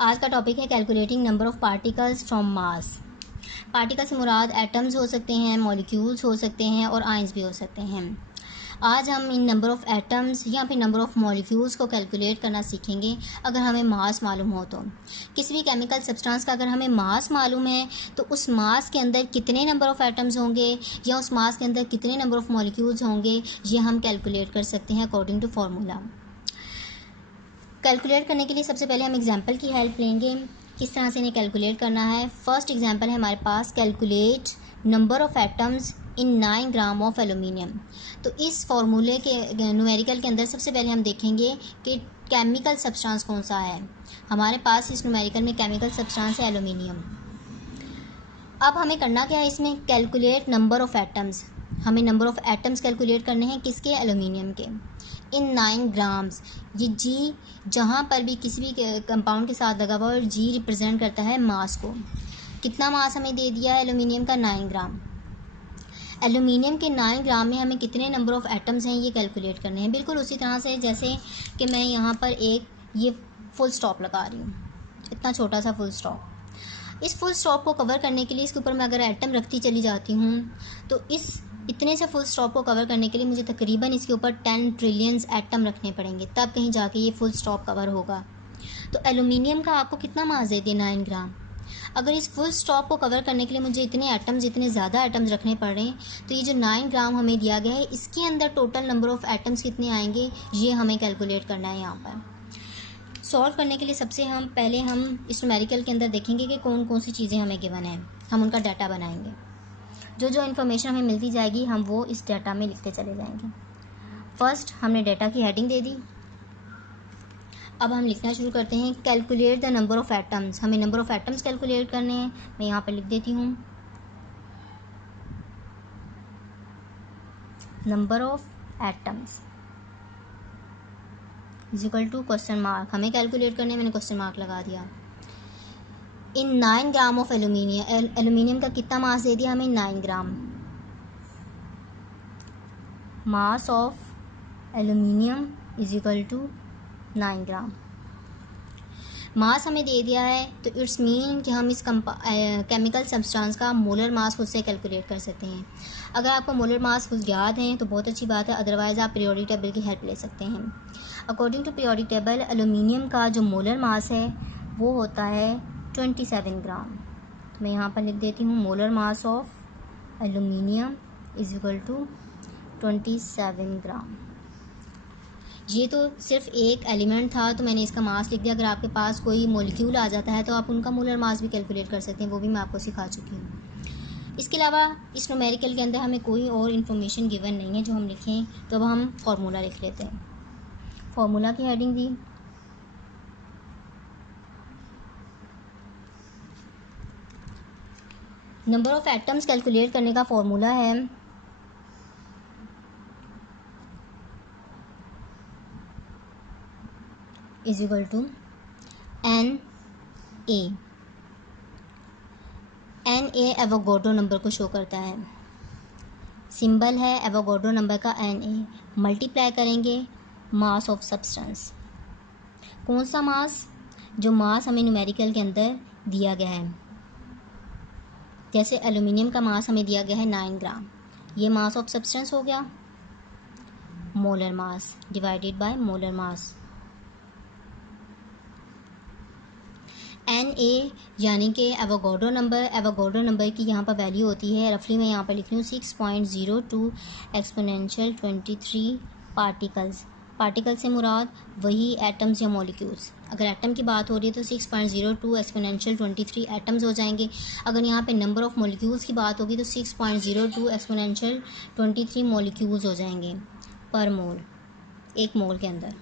आज का टॉपिक है calculating number of particles from mass. Particle से मुराद एटम्स हो सकते हैं, मॉलिक्यूल्स हो सकते हैं और आयंस भी हो सकते हैं। आज हम इन नंबर ऑफ़ एटम्स या फिर नंबर ऑफ़ मॉलिक्यूल्स को कैलकुलेट करना सीखेंगे अगर हमें मास मालूम हो तो। किसी भी केमिकल सब्सटेंस का अगर हमें मास मालूम है तो उस मास के अंदर कितने नंबर ऑफ़ एटम्स होंगे या उस मास के अंदर कितने नंबर ऑफ़ मॉलिक्यूल्स होंगे, ये हम कैलकुलेट कर सकते हैं अकॉर्डिंग टू फार्मूला। कैलकुलेट करने के लिए सबसे पहले हम एग्जाम्पल की हेल्प लेंगे, किस तरह से इन्हें कैलकुलेट करना है। फर्स्ट एग्जाम्पल है हमारे पास, calculate number of atoms in 9 gram of aluminium. तो इस फार्मूले के न्यूमेरिकल के अंदर सबसे पहले हम देखेंगे कि केमिकल सब्सटेंस कौन सा है। हमारे पास इस न्यूमेरिकल में केमिकल सब्सटेंस है एलुमिनियम। अब हमें करना क्या है इसमें, कैलकुलेट नंबर ऑफ़ एटम्स। हमें नंबर ऑफ़ एटम्स कैलकुलेट करने हैं, किसके, एलुमिनियम के। इन 9 ग्राम्स, ये जी जहाँ पर भी किसी भी कंपाउंड के साथ लगा हुआ और जी रिप्रेजेंट करता है मास को। कितना मास हमें दे दिया है एलुमिनियम का, 9 ग्राम। एलुमिनियम के 9 ग्राम में हमें कितने नंबर ऑफ़ एटम्स हैं ये कैलकुलेट करने हैं। बिल्कुल उसी तरह से जैसे कि मैं यहाँ पर एक ये फुल स्टॉप लगा रही हूँ, इतना छोटा सा फुल स्टॉप। इस फुल स्टॉप को कवर करने के लिए इसके ऊपर मैं अगर एटम रखती चली जाती हूँ तो इतने से फुल स्टॉप को कवर करने के लिए मुझे तकरीबन इसके ऊपर 10 ट्रिलियंस एटम रखने पड़ेंगे, तब कहीं जाके ये फुल स्टॉप कवर होगा। तो एलुमिनियम का आपको कितना मास दे दिया, 9 ग्राम। अगर इस फुल स्टॉप को कवर करने के लिए मुझे इतने ज़्यादा एटम्स रखने पड़ रहे हैं, तो ये जो 9 ग्राम हमें दिया गया है इसके अंदर टोटल नंबर ऑफ़ एटम्स कितने आएंगे, ये हमें कैलकुलेट करना है। यहाँ पर सॉल्व करने के लिए सबसे पहले हम इस न्यूमेरिकल के अंदर देखेंगे कि कौन कौन सी चीज़ें हमें गिवन है। हम उनका डाटा बनाएंगे, जो जो इन्फॉर्मेशन हमें मिलती जाएगी हम वो इस डाटा में लिखते चले जाएंगे। फर्स्ट हमने डाटा की हेडिंग दे दी। अब हम लिखना शुरू करते हैं, calculate the number of atoms. हमें नंबर ऑफ़ एटम्स कैलकुलेट करने हैं। मैं यहाँ पर लिख देती हूँ number of atoms is equal to question mark. हमें कैलकुलेट करने, मैंने क्वेश्चन मार्क लगा दिया। In 9 gram of aluminium, aluminium का कितना मास दे दिया हमें, 9 gram. Mass of aluminium is equal to 9 gram. Mass हमें दे दिया है तो इट्स मीन कि हम इस केमिकल सब्सटेंस का मोलर मास खुद से कैलकुलेट कर सकते हैं। अगर आपको मोलर मास खुद याद है तो बहुत अच्छी बात है, अदरवाइज़ आप पीरियोडिक टेबल की हेल्प ले सकते हैं। According to periodic table aluminium का जो मोलर मास है वो होता है 27 ग्राम। तो मैं यहाँ पर लिख देती हूँ molar mass of aluminium is equal to 27 gram. ये तो सिर्फ एक एलिमेंट था तो मैंने इसका मास लिख दिया। अगर आपके पास कोई मॉलिक्यूल आ जाता है तो आप उनका मोलर मास भी कैलकुलेट कर सकते हैं, वो भी मैं आपको सिखा चुकी हूँ। इसके अलावा इस न्यूमेरिकल के अंदर हमें कोई और इन्फॉर्मेशन गिवन नहीं है जो हम लिखें, तो अब हम फार्मूला लिख लेते हैं। फार्मूला की हेडिंग दी, नंबर ऑफ़ एटम्स कैलकुलेट करने का फार्मूला है is equal to N A Avogadro number को शो करता है। सिंबल है एवोगाड्रो नंबर का Na। मल्टीप्लाई करेंगे मास ऑफ सब्सटेंस। कौन सा मास, जो मास हमें न्यूमेरिकल के अंदर दिया गया है। जैसे एलुमिनियम का मास हमें दिया गया है 9 ग्राम, ये मास ऑफ सब्सटेंस हो गया। Molar mass divided by molar mass. Na यानी कि एवोगाड्रो नंबर की यहाँ पर वैल्यू होती है, रफली मैं यहाँ पर लिख रही हूँ 6.02 एक्सपोनेंशियल 23 पार्टिकल से मुराद वही एटम्स या मॉलिक्यूल्स। अगर एटम की बात हो रही है तो 6.02 एक्सपोनेंशियल 23 एटम्स हो जाएंगे। अगर यहाँ पे नंबर ऑफ़ मॉलिक्यूल्स की बात होगी तो 6.02 एक्सपोनेंशियल 23 मॉलिक्यूल्स हो जाएंगे पर मोल, एक मोल के अंदर।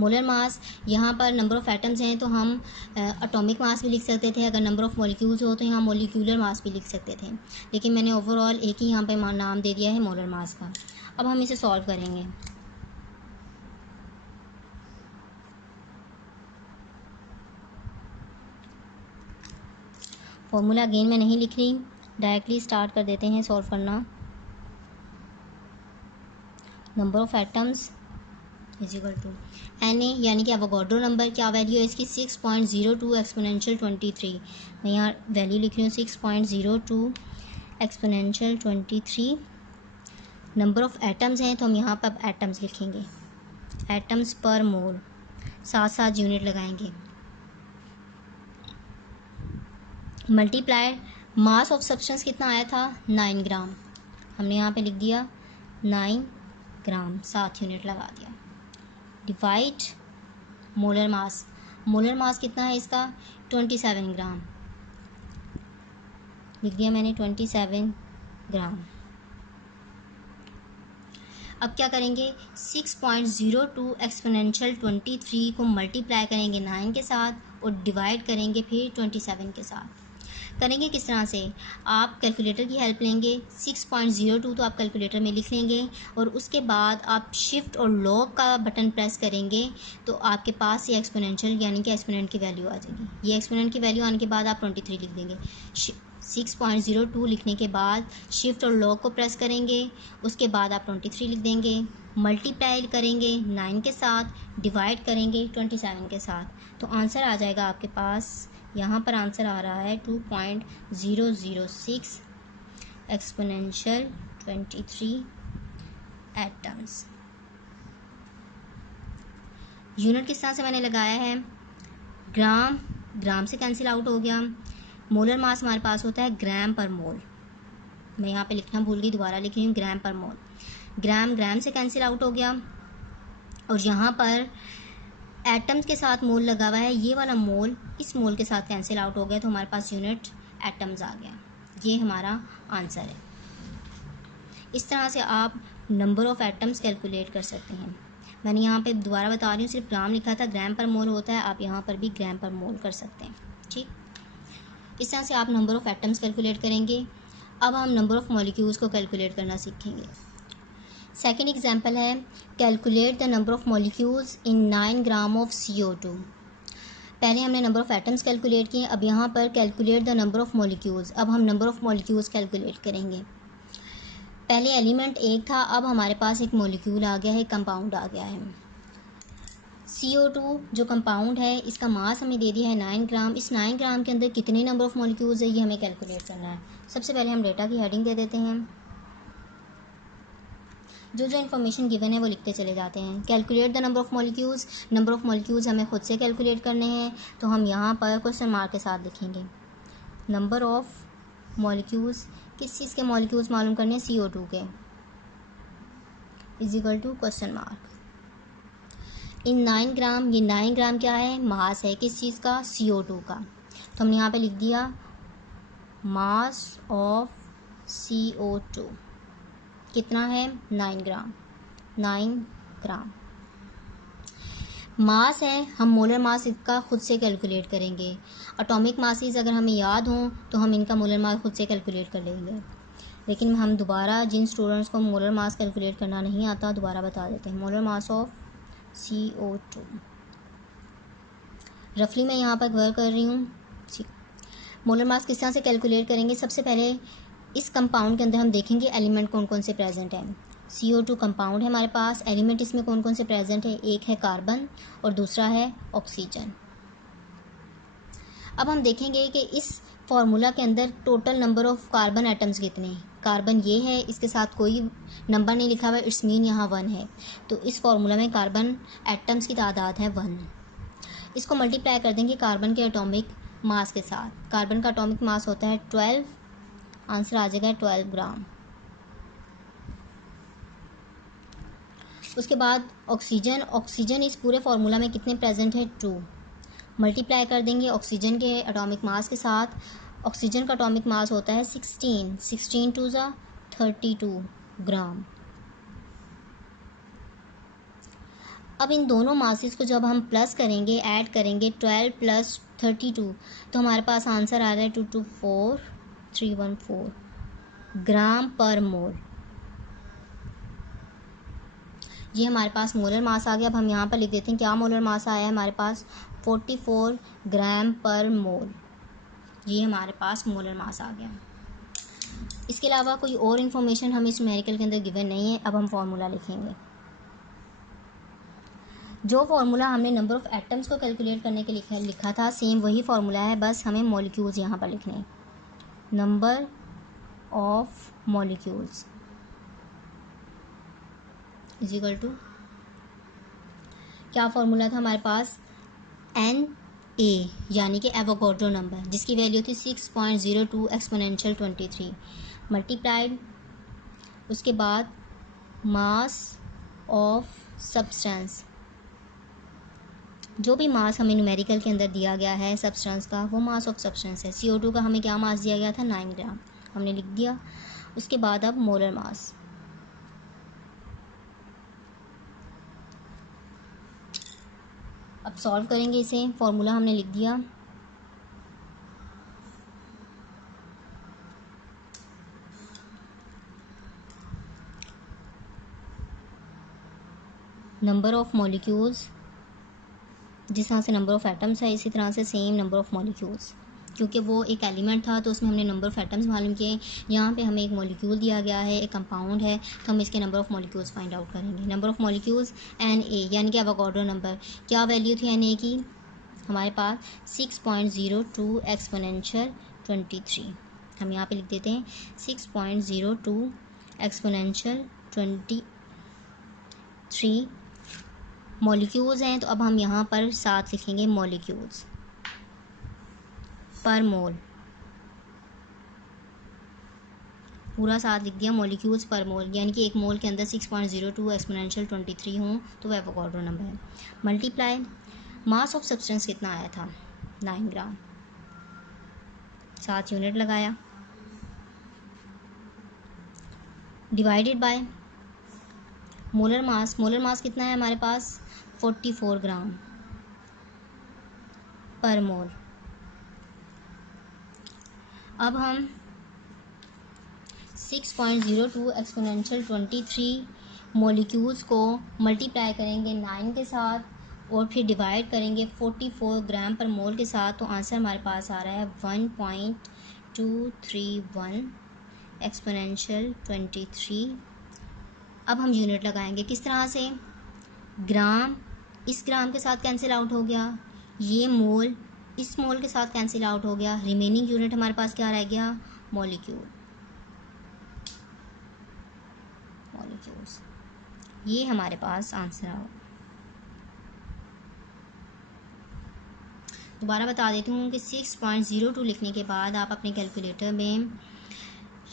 मोलर मास, यहाँ पर नंबर ऑफ़ एटम्स हैं तो हम एटॉमिक मास भी लिख सकते थे। अगर नंबर ऑफ़ मॉलिक्यूल्स हो तो यहाँ मॉलिक्यूलर मास भी लिख सकते थे, लेकिन मैंने ओवरऑल एक ही यहाँ पे नाम दे दिया है मोलर मास का। अब हम इसे सॉल्व करेंगे। फॉर्मूला अगेन मैं नहीं लिख रही, डायरेक्टली स्टार्ट कर देते हैं सॉल्व करना। Number of atoms is equal to N A, यानी कि एवोगाड्रो नंबर क्या वैल्यू है इसकी 6.02 एक्सपोनेंशियल 23। मैं यहाँ वैल्यू लिख रही हूँ 6.02 एक्सपोनेंशियल 23। नंबर ऑफ़ एटम्स हैं तो हम यहाँ पर अब एटम्स लिखेंगे, एटम्स पर मोल, साथ साथ यूनिट लगाएंगे। मल्टीप्लाई मास ऑफ सब्सटेंस कितना आया था 9 ग्राम, हमने यहाँ पे लिख दिया 9 ग्राम, 7 यूनिट लगा दिया। Divide molar mass, molar mass कितना है इसका 27 ग्राम, लिख दिया मैंने 27 ग्राम। अब क्या करेंगे 6.02 एक्सपोनेंशियल 23 को मल्टीप्लाई करेंगे 9 के साथ और डिवाइड करेंगे फिर 27 के साथ। करेंगे किस तरह से, आप कैलकुलेटर की हेल्प लेंगे। 6.02 तो आप कैलकुलेटर में लिख लेंगे और उसके बाद आप शिफ्ट और लॉग का बटन प्रेस करेंगे तो आपके पास ये एक्सपोनेंशियल यानी कि एक्सपोनेंट की वैल्यू आ जाएगी। ये एक्सपोनेंट की वैल्यू आने के बाद आप 23 लिख देंगे। 6.02 लिखने के बाद शिफ्ट और लॉग को प्रेस करेंगे, उसके बाद आप 23 लिख देंगे, मल्टीप्लाई करेंगे 9 के साथ, डिवाइड करेंगे 27 के साथ, तो आंसर आ जाएगा आपके पास। यहाँ पर आंसर आ रहा है 2.006 एक्सपोनेंशियल 23 एटम्स। यूनिट किस तरह से मैंने लगाया है, ग्राम, ग्राम से कैंसिल आउट हो गया। मोलर मास हमारे पास होता है ग्राम पर मोल, मैं यहाँ पे लिखना भूल गई, दोबारा लिख रही हूँ ग्राम पर मोल। ग्राम ग्राम से कैंसिल आउट हो गया और यहाँ पर एटम्स के साथ मोल लगा हुआ है, ये वाला मोल इस मोल के साथ कैंसिल आउट हो गया तो हमारे पास यूनिट एटम्स आ गया। ये हमारा आंसर है। इस तरह से आप नंबर ऑफ़ एटम्स कैलकुलेट कर सकते हैं। मैंने यहाँ पे दोबारा बता रही हूँ, सिर्फ ग्राम लिखा था, ग्राम पर मोल होता है, आप यहाँ पर भी ग्राम पर मोल कर सकते हैं। ठीक, इस तरह से आप नंबर ऑफ़ एटम्स कैलकुलेट करेंगे। अब हम नंबर ऑफ़ मॉलिक्यूल्स को कैलकुलेट करना सीखेंगे। सेकेंड एग्जाम्पल है, calculate the number of molecules in 9 gram of CO2। पहले हमने नंबर ऑफ़ एटम्स कैलकुलेट किए, अब यहाँ पर calculate the number of molecules. अब हम नंबर ऑफ़ मॉलिक्यूल्स कैलकुलेट करेंगे। पहले एलिमेंट एक था, अब हमारे पास एक मॉलिक्यूल आ गया है, कंपाउंड आ गया है। CO2 जो कंपाउंड है इसका मास हमें दे दिया है 9 ग्राम। इस 9 ग्राम के अंदर कितने नंबर ऑफ़ मॉलिक्यूल्स है ये हमें कैलकुलेट करना है। सबसे पहले हम डेटा की हेडिंग दे देते हैं, जो जो इन्फॉर्मेशन गिवन है वो लिखते चले जाते हैं। Calculate the number of molecules, number of molecules हमें खुद से कैलकुलेट करने हैं तो हम यहाँ पर क्वेश्चन मार्क के साथ लिखेंगे। नंबर ऑफ़ मॉलिक्यूल्स, किस चीज़ के मॉलिक्यूल्स मालूम करने हैं, CO2 के, is equal to question mark. In 9 gram, ये 9 ग्राम क्या है, मास है किस चीज़ का, CO2 का, तो हमने यहाँ पे लिख दिया मास ऑफ CO2 कितना है 9 ग्राम, 9 ग्राम मास है। हम मोलर मास इसका खुद से कैलकुलेट करेंगे। एटॉमिक मासेस अगर हमें याद हों तो हम इनका मोलर मास खुद से कैलकुलेट कर लेंगे, लेकिन हम दोबारा जिन स्टूडेंट्स को मोलर मास कैलकुलेट करना नहीं आता दोबारा बता देते हैं। मोलर मास ऑफ CO2 रफली मैं यहाँ पर कवर कर रही हूँ। मोलर मास किस तरह से कैलकुलेट करेंगे, सबसे पहले इस कंपाउंड के अंदर हम देखेंगे एलिमेंट कौन कौन से प्रेजेंट हैं। CO2 कंपाउंड है हमारे पास, एलिमेंट इसमें कौन कौन से प्रेजेंट है, एक है कार्बन और दूसरा है ऑक्सीजन। अब हम देखेंगे कि इस फॉर्मूला के अंदर total number of carbon atoms कितने हैं। कार्बन ये है, इसके साथ कोई नंबर नहीं लिखा हुआ, इट्स मीन यहाँ 1 है, तो इस फॉर्मूला में कार्बन एटम्स की तादाद है 1। इसको मल्टीप्लाई कर देंगे कार्बन के एटॉमिक मास के साथ। कार्बन का एटॉमिक मास होता है 12, आंसर आ जाएगा 12 ग्राम। उसके बाद ऑक्सीजन, ऑक्सीजन इस पूरे फार्मूला में कितने प्रेजेंट है 2, मल्टीप्लाई कर देंगे ऑक्सीजन के एटॉमिक मास के साथ। ऑक्सीजन का एटॉमिक मास होता है 16, 16 टू ज़ा 32 ग्राम। अब इन दोनों मासेस को जब हम प्लस करेंगे, ऐड करेंगे 12 प्लस 32, तो हमारे पास आंसर आ रहा है 224,314 ग्राम पर मोल। ये हमारे पास मोलर मास आ गया। अब हम यहाँ पर लिख देते हैं क्या मोलर मास आया है हमारे पास 44 ग्राम पर मोल। ये हमारे पास मोलर मास आ गया। इसके अलावा कोई और इन्फॉर्मेशन हमें इस न्यूमेरिकल के अंदर गिवन नहीं है। अब हम फॉर्मूला लिखेंगे। जो फार्मूला हमने नंबर ऑफ़ एटम्स को कैलकुलेट करने के लिए लिखा था, सेम वही फार्मूला है, बस हमें मॉलिक्यूल्स यहाँ पर लिखने हैं। Number of molecules is equal to, क्या फार्मूला था हमारे पास, Na, यानी कि एवोगाड्रो नंबर, जिसकी वैल्यू थी 6.02 एक्सपोनेंशियल 23 मल्टीप्लाइड, उसके बाद मास ऑफ सब्सटेंस, जो भी मास हमें न्यूमेरिकल के अंदर दिया गया है सब्सटेंस का, वो मास ऑफ सब्सटेंस है। CO2 का हमें क्या मास दिया गया था, 9 ग्राम, हमने लिख दिया। उसके बाद अब मोलर मास, अब सॉल्व करेंगे इसे, फॉर्मूला हमने लिख दिया। नंबर ऑफ मॉलिक्यूल्स, जिस तरह से नंबर ऑफ एटम्स है इसी तरह से सेम नंबर ऑफ मॉलिक्यूल्स, क्योंकि वो एक एलिमेंट था तो उसमें हमने नंबर ऑफ एटम्स मालूम किए। यहाँ पे हमें एक मॉलिक्यूल दिया गया है, एक कंपाउंड है, तो हम इसके number of molecules find out करेंगे। नंबर ऑफ मॉलिक्यूल्स Na, यानी कि एवोगाड्रो नंबर, क्या वैल्यू थी Na की हमारे पास, 6.02 एक्सपोनेंशियल 23। हम यहाँ पे लिख देते हैं 6.02 एक्सपोनेंशियल 23 मॉलिक्यूल्स हैं। तो अब हम यहाँ पर 7 लिखेंगे मॉलिक्यूल्स पर मोल, पूरा 7 लिख दिया मॉलिक्यूल्स पर मोल, यानी कि एक मोल के अंदर 6.02 एक्सपोनेंशियल 23 हूँ तो वह एवोगाड्रो नंबर है। मल्टीप्लाई, मास ऑफ सब्सटेंस कितना आया था, 9 ग्राम, 7 यूनिट लगाया, divided by molar mass, molar mass कितना है हमारे पास, 44 ग्राम पर मोल। अब हम 6.02 एक्सपोनेंशियल 23 मॉलिक्यूल्स को मल्टीप्लाई करेंगे 9 के साथ और फिर डिवाइड करेंगे 44 ग्राम पर मोल के साथ, तो आंसर हमारे पास आ रहा है 1.231 एक्सपोनेंशियल 23। अब हम यूनिट लगाएंगे, किस तरह से, ग्राम इस ग्राम के साथ कैंसिल आउट हो गया, ये मोल इस मोल के साथ कैंसिल आउट हो गया, रिमेनिंग यूनिट हमारे पास क्या रह गया, मॉलिक्यूल, मॉलिक्यूल्स। ये हमारे पास आंसर आ। दोबारा बता देती हूँ कि 6.02 लिखने के बाद आप अपने कैलकुलेटर में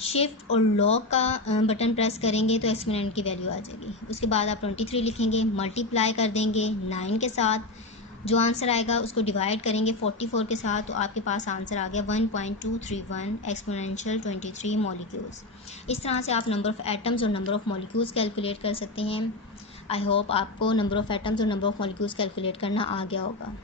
शिफ्ट और लॉग का बटन प्रेस करेंगे तो एक्सपोनेंट की वैल्यू आ जाएगी। उसके बाद आप 23 लिखेंगे, मल्टीप्लाई कर देंगे 9 के साथ, जो आंसर आएगा उसको डिवाइड करेंगे 44 के साथ, तो आपके पास आंसर आ गया 1.231 एक्सपोनेंशियल 23 मॉलिक्यूल्स। इस तरह से आप नंबर ऑफ़ एटम्स और नंबर ऑफ़ मॉलिक्यूल्स कैलकुलेट कर सकते हैं। आई होप आपको नंबर ऑफ़ एटम्स और नंबर ऑफ़ मॉलिक्यूल्स कैलकुलेट करना आ गया होगा।